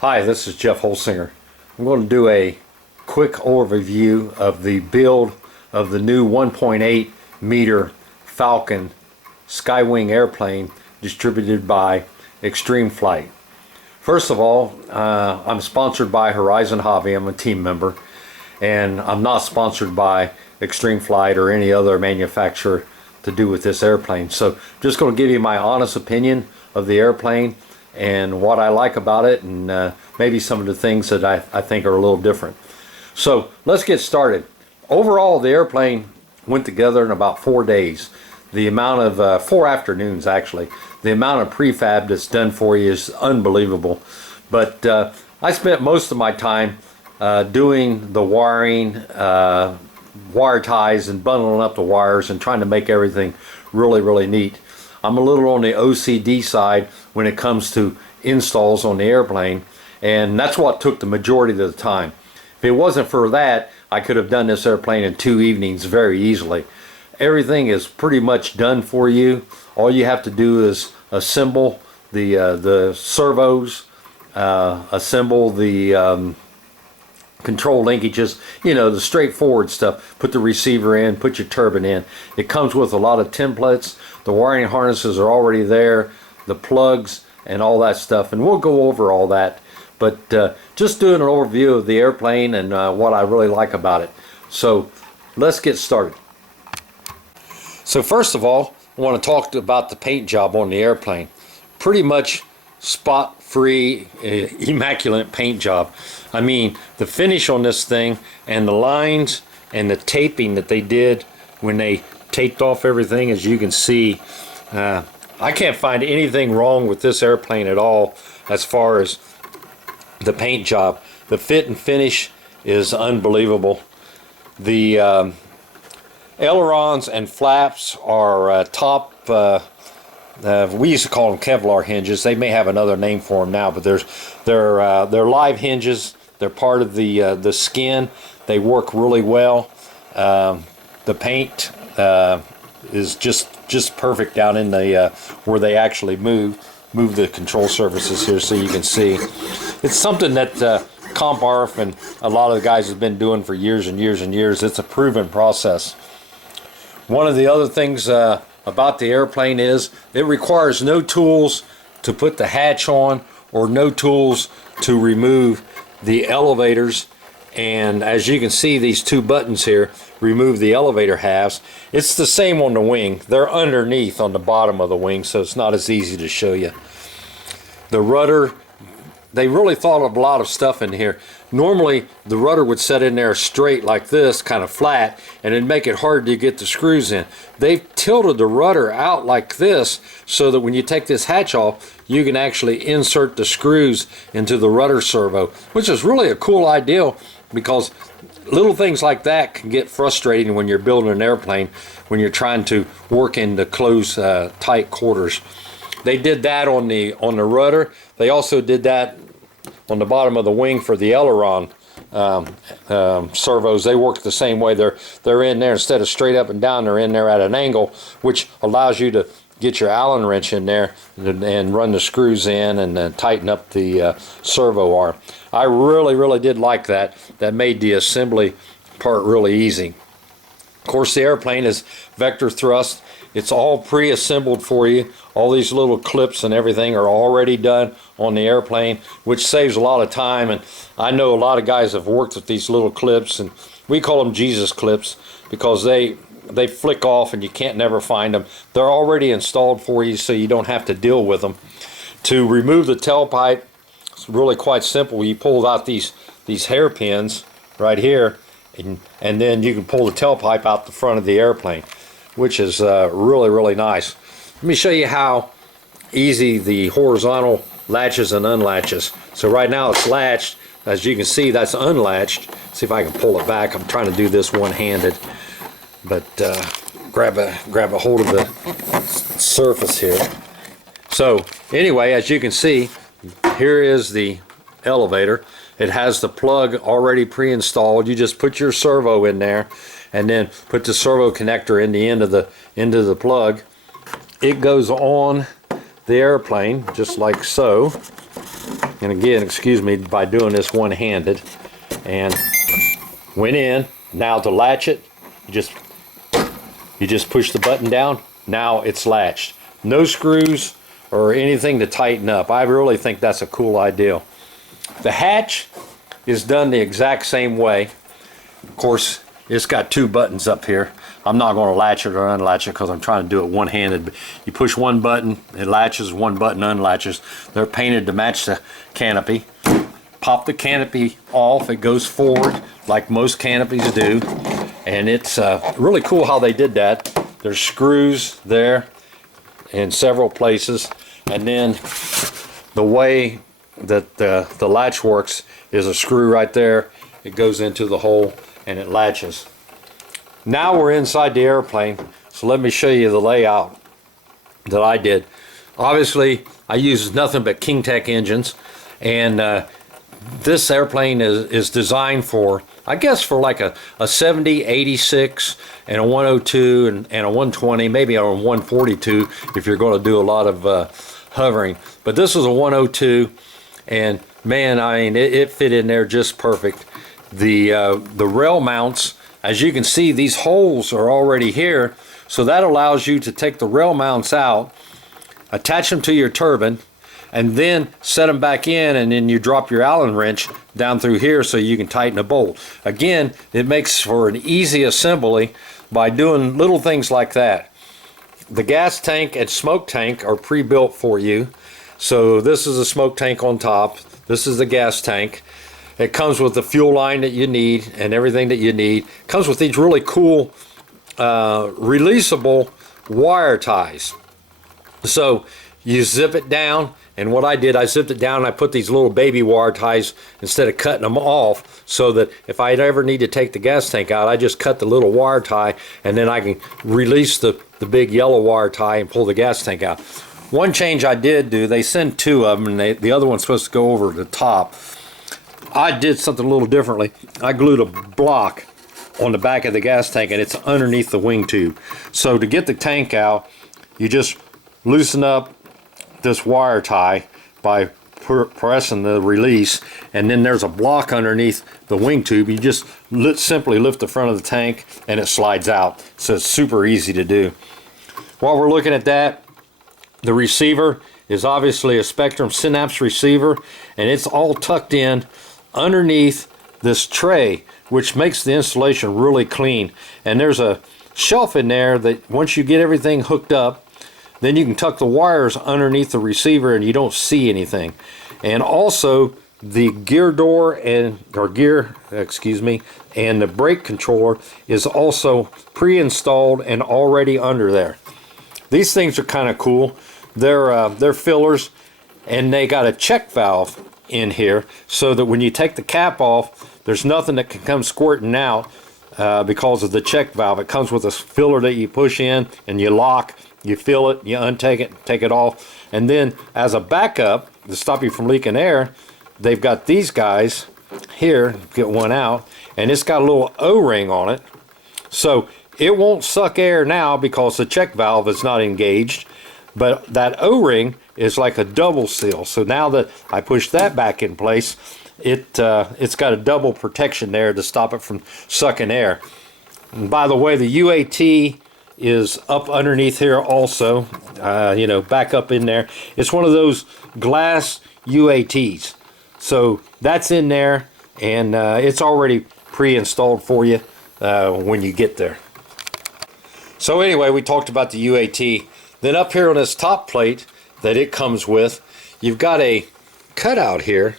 Hi, this is Jeff Holsinger. I'm going to do a quick overview of the build of the new 1.8 meter Falcon Skywing airplane distributed by Extreme Flight. First of all, I'm sponsored by Horizon Hobby. I'm a team member, and I'm not sponsored by Extreme Flight or any other manufacturer to do with this airplane. So I'm just going to give you my honest opinion of the airplane and what I like about it, and maybe some of the things that I think are a little different. So let's get started. Overall, the airplane went together in about 4 days. The amount of 4 afternoons actually. The amount of prefab that's done for you is unbelievable. But I spent most of my time doing the wiring, wire ties, and bundling up the wires and trying to make everything really neat. I'm a little on the OCD side when it comes to installs on the airplane, and that's what took the majority of the time. If it wasn't for that, I could have done this airplane in 2 evenings very easily. Everything is pretty much done for you. All you have to do is assemble the servos, assemble the control linkages, you know, the straightforward stuff. Put the receiver in, put your turbine in. It comes with a lot of templates. The wiring harnesses are already there, the plugs and all that stuff, and we'll go over all that. But just doing an overview of the airplane and what I really like about it. So let's get started. So first of all, I want to talk about the paint job on the airplane. Pretty much spot-free, immaculate paint job. I mean, the finish on this thing and the lines and the taping that they did when they taped off everything, as you can see, I can't find anything wrong with this airplane at all as far as the paint job. The fit and finish is unbelievable. The ailerons and flaps are top, we used to call them Kevlar hinges. They may have another name for them now, but they're live hinges. They're part of the skin. They work really well. The paint is just perfect down in the where they actually move the control surfaces here, so you can see. It's something that CompArf and a lot of the guys have been doing for years and years and years. It's a proven process. One of the other things about the airplane is it requires no tools to put the hatch on or no tools to remove the elevators. And as you can see, these two buttons here remove the elevator halves. It's the same on the wing. They're underneath on the bottom of the wing, so it's not as easy to show you. The rudder, they really thought of a lot of stuff in here. Normally the rudder would set in there straight like this, kind of flat, and it'd make it hard to get the screws in. They've tilted the rudder out like this so that when you take this hatch off, you can actually insert the screws into the rudder servo, which is really a cool idea, because little things like that can get frustrating when you're building an airplane, when you're trying to work in the closed tight quarters. They did that on the rudder. They also did that on the bottom of the wing for the aileron servos. They work the same way. They're in there, instead of straight up and down, they're in there at an angle, which allows you to get your Allen wrench in there and run the screws in and then tighten up the servo arm. I really did like that. That made the assembly part really easy. Of course, the airplane is vector thrust. It's all pre-assembled for you. All these little clips and everything are already done on the airplane, which saves a lot of time. And I know a lot of guys have worked with these little clips, and we call them Jesus clips because they flick off and you can't never find them. They're already installed for you, so you don't have to deal with them. To remove the tailpipe, it's really quite simple. You pull out these hairpins right here, and then you can pull the tailpipe out the front of the airplane, which is really nice. Let me show you how easy the horizontal latches and unlatches. So right now it's latched. As you can see, that's unlatched. See if I can pull it back. I'm trying to do this one-handed, but grab a hold of the surface here. So anyway, as you can see, here is the elevator. It has the plug already pre-installed. You just put your servo in there and then put the servo connector in the end of the plug. It goes on the airplane just like so. And again, excuse me by doing this one-handed. And went in. Now to latch it, you just push the button down. Now it's latched. No screws or anything to tighten up. I really think that's a cool idea. The hatch is done the exact same way. Of course, it's got two buttons up here. I'm not going to latch it or unlatch it because I'm trying to do it one-handed. You push one button, it latches, one button unlatches. They're painted to match the canopy. Pop the canopy off, it goes forward like most canopies do. And it's really cool how they did that. There's screws there in several places. And then the way that the latch works is a screw right there. It goes into the hole and it latches. Now we're inside the airplane, so let me show you the layout that I did. Obviously, I use nothing but King Tech engines, and this airplane is designed for, I guess, for like a 70, 86, and a 102, and a 120, maybe a 142 if you're going to do a lot of hovering. But this was a 102, and man, I mean, it fit in there just perfect. The rail mounts, as you can see, these holes are already here, so that allows you to take the rail mounts out, attach them to your turbine, and then set them back in, and then you drop your Allen wrench down through here so you can tighten a bolt. Again, it makes for an easy assembly by doing little things like that. The gas tank and smoke tank are pre-built for you. So this is a smoke tank on top. This is the gas tank. It comes with the fuel line that you need and everything that you need. It comes with these really cool releasable wire ties. So you zip it down, and what I did, I zipped it down and I put these little baby wire ties instead of cutting them off, so that if I ever need to take the gas tank out, I just cut the little wire tie and then I can release the big yellow wire tie and pull the gas tank out. One change I did do, they send two of them, and the other one's supposed to go over the top. I did something a little differently. I glued a block on the back of the gas tank, and it's underneath the wing tube. So to get the tank out, you just loosen up this wire tie by pressing the release, and then there's a block underneath the wing tube. You just simply lift the front of the tank and it slides out. So it's super easy to do. While we're looking at that, the receiver is obviously a Spectrum Synapse receiver, and it's all tucked in underneath this tray, which makes the installation really clean. And there's a shelf in there that once you get everything hooked up, then you can tuck the wires underneath the receiver and you don't see anything. And also the gear door and the brake controller is also pre-installed and already under there. These things are kind of cool. They're fillers, and they got a check valve in here so that when you take the cap off, there's nothing that can come squirting out because of the check valve. It comes with a filler that you push in and you lock, you fill it, you untake it, take it off, and then as a backup to stop you from leaking air, they've got these guys here. Get one out, and it's got a little O-ring on it, so it won't suck air now because the check valve is not engaged. But that O-ring is like a double seal. So now that I push that back in place, it's got a double protection there to stop it from sucking air. And by the way, the UAT is up underneath here also, back up in there. It's one of those glass UATs. So that's in there, and it's already pre-installed for you when you get there. So anyway, we talked about the UAT. Then up here on this top plate that it comes with, you've got a cutout here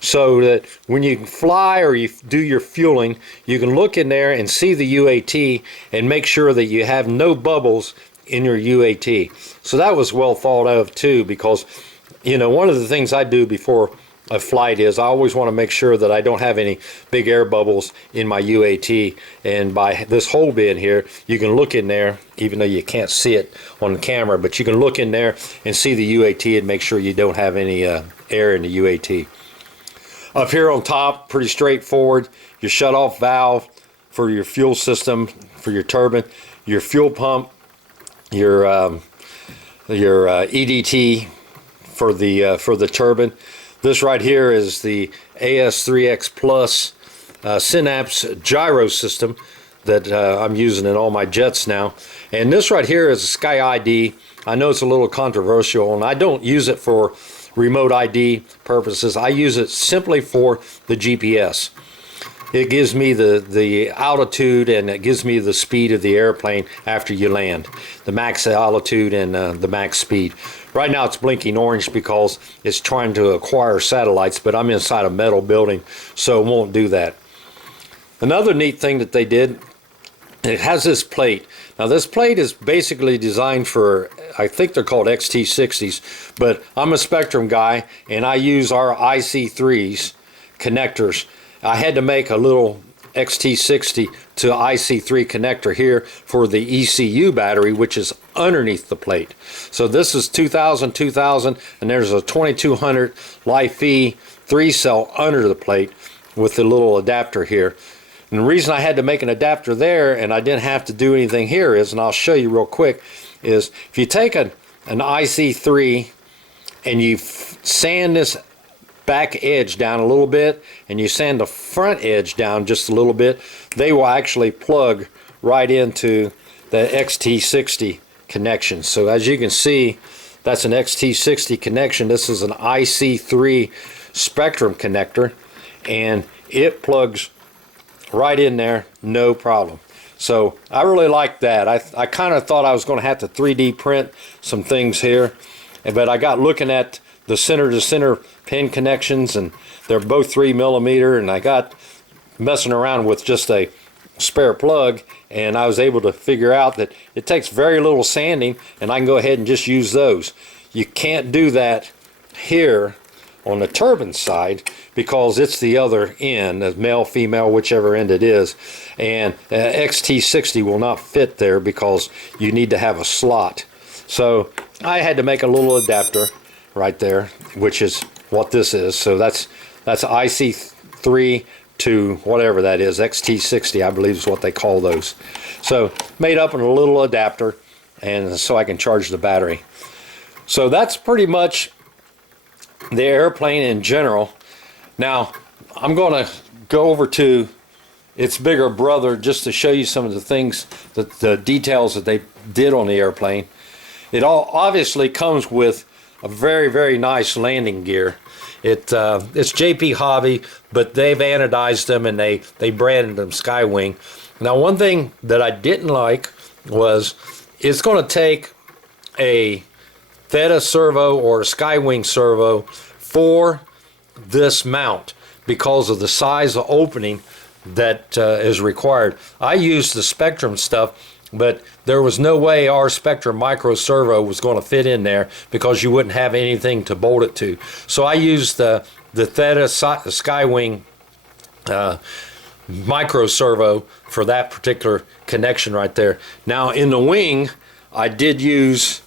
so that when you fly or you do your fueling, you can look in there and see the UAT and make sure that you have no bubbles in your UAT. So that was well thought of too, because one of the things I do before a flight is I always want to make sure that I don't have any big air bubbles in my UAT. And by this hole being here, you can look in there, even though you can't see it on the camera, but you can look in there and see the UAT and make sure you don't have any air in the UAT. Up here on top, pretty straightforward, your shut-off valve for your fuel system, for your turbine, your fuel pump, your EDT for the turbine. This right here is the AS3X Plus Synapse gyro system that I'm using in all my jets now. And this right here is a Sky ID. I know it's a little controversial, and I don't use it for remote ID purposes. I use it simply for the GPS. It gives me the altitude, and it gives me the speed of the airplane after you land, the max altitude and the max speed. Right now it's blinking orange because it's trying to acquire satellites, but I'm inside a metal building, so it won't do that. Another neat thing that they did, it has this plate. Now this plate is basically designed for, I think they're called XT60s, but I'm a Spectrum guy and I use our IC3s connectors. I had to make a little XT60 to IC3 connector here for the ECU battery, which is underneath the plate. So this is 2000, and there's a 2200 Li-Fi 3-cell under the plate with the little adapter here. And the reason I had to make an adapter there and I didn't have to do anything here is, and I'll show you real quick, is if you take an IC3 and you sand this back edge down a little bit and you sand the front edge down just a little bit, they will actually plug right into the XT60 connection. So as you can see, that's an XT60 connection. This is an IC3 Spectrum connector, and it plugs right in there, no problem. So I really like that. I kind of thought I was going to have to 3D print some things here, but I got looking at the center to center pin connections, and they're both 3mm, and I got messing around with just a spare plug, and I was able to figure out that it takes very little sanding and I can go ahead and just use those. You can't do that here on the turbine side because it's the other end, the male, female, whichever end it is, and XT60 will not fit there because you need to have a slot. So I had to make a little adapter right there, which is what this is. So that's IC3 to whatever that is, XT60 I believe is what they call those. So made up in a little adapter, and so I can charge the battery. So that's pretty much the airplane in general. Now I'm going to go over to its bigger brother just to show you some of the things, the details that they did on the airplane. It all obviously comes with a very nice landing gear. It's JP Hobby, but they've anodized them and they branded them Skywing. Now one thing that I didn't like was it's going to take a Theta servo or a Skywing servo for this mount because of the size of opening that is required. I used the Spectrum stuff, but there was no way our Spectrum micro servo was going to fit in there because you wouldn't have anything to bolt it to. So I used the Theta Skywing micro servo for that particular connection right there. Now in the wing, I did use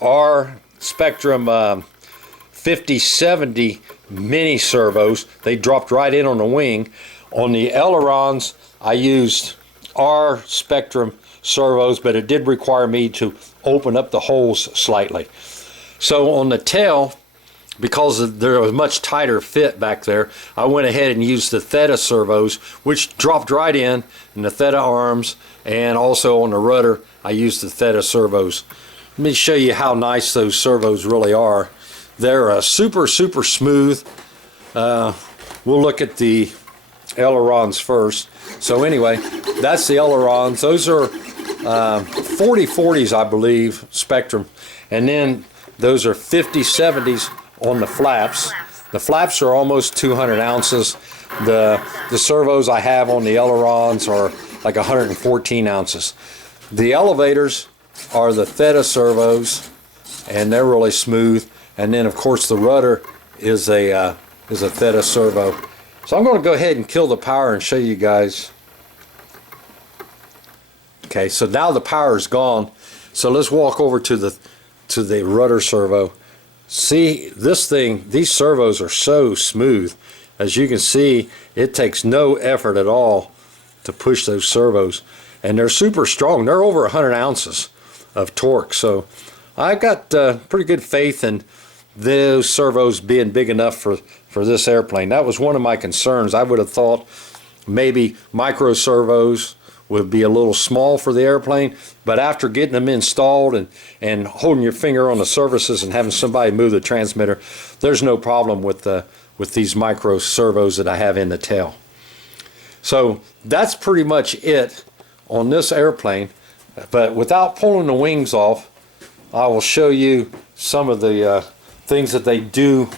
our Spectrum 5070 mini servos. They dropped right in on the wing. On the ailerons, I used our Spectrum servos, but it did require me to open up the holes slightly. So on the tail, because there was much tighter fit back there, I went ahead and used the Theta servos, which dropped right in the Theta arms, and also on the rudder I used the Theta servos. Let me show you how nice those servos really are. They're super smooth. We'll look at the ailerons first. So anyway, that's the ailerons. Those are 4040s, I believe, Spectrum, and then those are 5070s on the flaps. The flaps are almost 200 ounces. The servos I have on the ailerons are like 114 ounces. The elevators are the Theta servos, and they're really smooth. And then of course the rudder is a Theta servo. So I'm going to go ahead and kill the power and show you guys. Okay, so now the power is gone. So let's walk over to the rudder servo. See, this thing, these servos are so smooth. As you can see, it takes no effort at all to push those servos, and they're super strong. They're over 100 ounces of torque. So I got pretty good faith in those servos being big enough for this airplane. That was one of my concerns. I would have thought maybe micro servos would be a little small for the airplane, but after getting them installed and holding your finger on the surfaces and having somebody move the transmitter, there's no problem with these micro servos that I have in the tail. So that's pretty much it on this airplane. But without pulling the wings off, I will show you some of the things that they do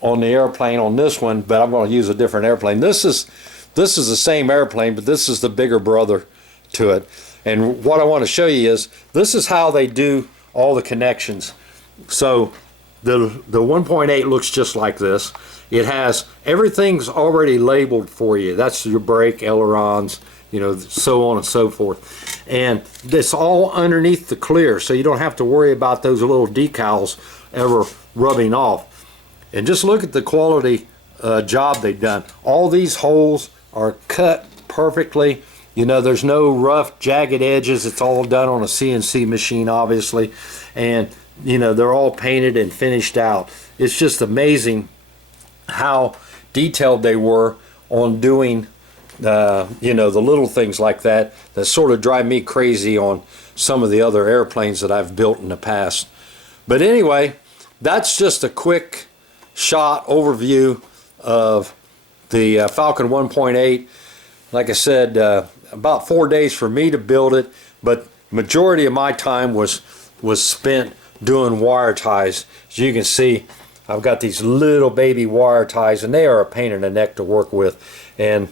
on the airplane on this one, but I'm going to use a different airplane. This is the same airplane, but this is the bigger brother to it. And what I want to show you is this is how they do all the connections. So the 1.8 looks just like this. It has everything's already labeled for you. That's your brake, ailerons, you know, so on and so forth. And it's all underneath the clear, so you don't have to worry about those little decals ever rubbing off. And just look at the quality job they've done. All these holes are cut perfectly. You know, there's no rough, jagged edges. It's all done on a CNC machine, obviously. And, you know, they're all painted and finished out. It's just amazing how detailed they were on doing, you know, the little things like that sort of drive me crazy on some of the other airplanes that I've built in the past. But anyway, that's just a quick shot overview of the Falcon 1.8. Like I said, about 4 days for me to build it, but majority of my time was spent doing wire ties. As you can see, I've got these little baby wire ties, and they are a pain in the neck to work with. And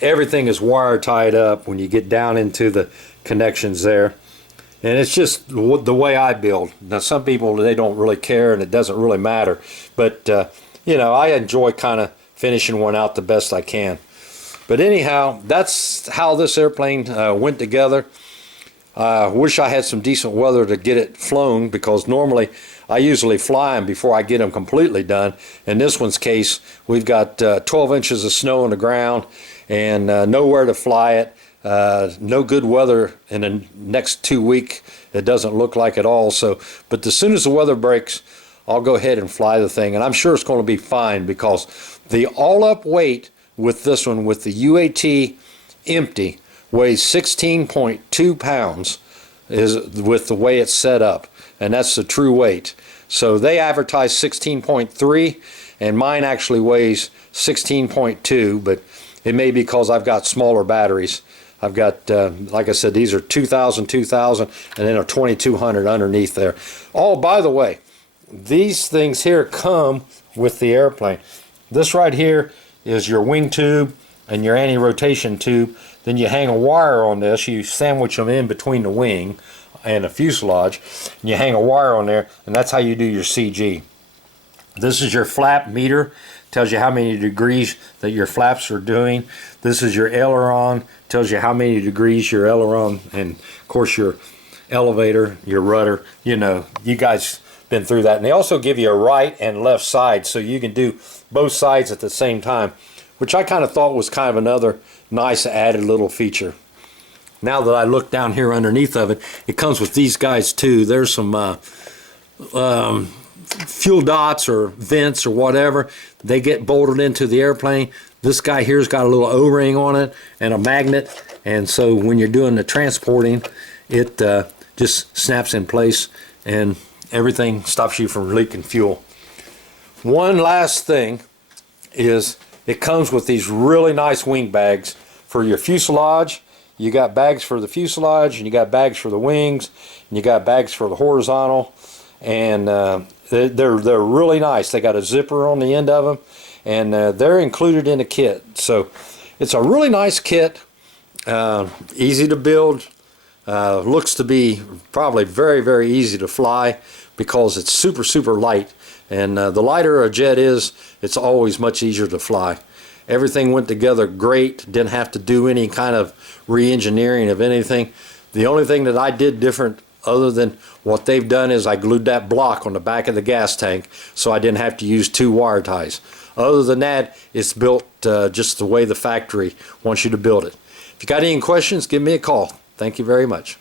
everything is wire tied up when you get down into the connections there. And it's just the way I build. Now, some people, they don't really care, and it doesn't really matter. But, you know, I enjoy kind of finishing one out the best I can. But anyhow, that's how this airplane went together. I wish I had some decent weather to get it flown, because normally I usually fly them before I get them completely done. In this one's case, we've got 12 inches of snow on the ground and nowhere to fly it. No good weather in the next 2 weeks. It doesn't look like at all. So, but as soon as the weather breaks, I'll go ahead and fly the thing, and I'm sure it's going to be fine, because the all-up weight with this one, with the UAT empty, weighs 16.2 pounds is with the way it's set up, and that's the true weight. So they advertise 16.3, and mine actually weighs 16.2, but it may be because I've got smaller batteries. I've got, like I said, these are 2000, and then a 2200 underneath there. Oh, by the way, these things here come with the airplane. This right here is your wing tube and your anti-rotation tube. Then you hang a wire on this. You sandwich them in between the wing and the fuselage, and you hang a wire on there, and that's how you do your CG. This is your flap meter. Tells you how many degrees that your flaps are doing. This is your aileron. Tells you how many degrees your aileron, and of course your elevator, your rudder. You know, you guys been through that. And they also give you a right and left side, so you can do both sides at the same time, which I kind of thought was kind of another nice added little feature. Now that I look down here underneath of it, it comes with these guys too. There's some fuel dots or vents or whatever. They get bolted into the airplane. This guy here's got a little O-ring on it and a magnet, and so when you're doing the transporting, it just snaps in place, and everything stops you from leaking fuel. One last thing is it comes with these really nice wing bags for your fuselage. You got bags for the fuselage, and you got bags for the wings, and you got bags for the horizontal, and they're really nice. They got a zipper on the end of them, and they're included in the kit. So it's a really nice kit, easy to build, looks to be probably very, very easy to fly, because it's super, super light. And the lighter a jet is, it's always much easier to fly. Everything went together great. Didn't have to do any kind of re-engineering of anything. The only thing that I did different other than what they've done is I glued that block on the back of the gas tank, so I didn't have to use 2 wire ties. Other than that, it's built just the way the factory wants you to build it. If you got any questions, give me a call. Thank you very much.